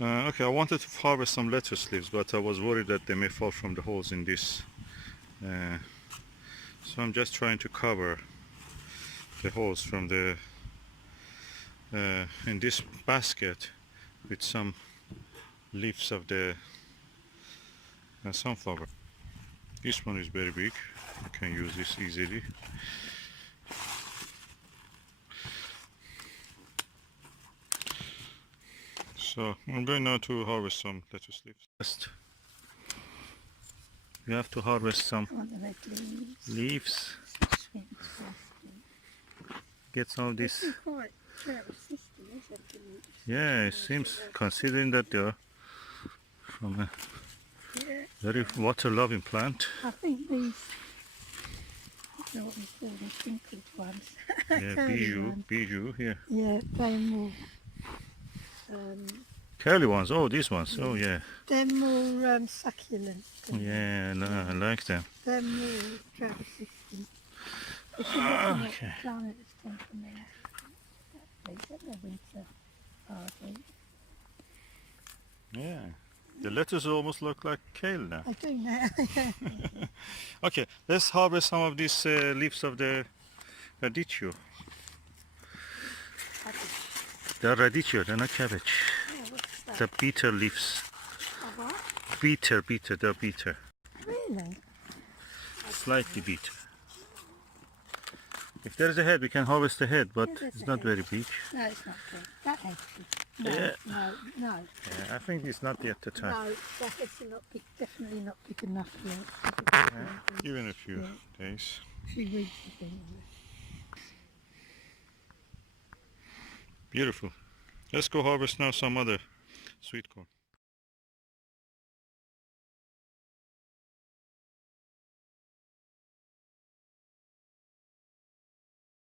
Okay, I wanted to harvest some lettuce leaves, but I was worried that they may fall from the holes in this. So I'm just trying to cover the holes from the in this basket with some leaves of the sunflower. This one is very big. You can use this easily. So I'm going now to harvest some lettuce leaves. First, you have to harvest some leaves. Get some of this. Yeah, it seems, considering that they're from a very water-loving plant. I think these, I don't know what we call them, sprinkled ones. Yeah, bijou here. Yeah, they're more. Curly ones, oh, these ones, oh yeah. They're more succulent. Yeah, no, I like them. They're more drought resistant. Okay. Plant that's come from there. They're winter hardy. Yeah, the lettuce almost look like kale now. I do now. Okay, let's harvest some of these leaves of the radicchio. They're radicchio, they're not cabbage. Yeah, what's that? The bitter leaves. A what? Bitter, they're bitter. Really? Slightly bitter. If there's a head, we can harvest the head, but Yeah, it's not very big. No, it's not good. That head's good. No, Yeah. no. Yeah, I think it's not yet the time. No, that head's not big, definitely not big enough yet. Yeah, even a few days. A few weeks, I think. Beautiful. Let's go harvest now some other sweet corn.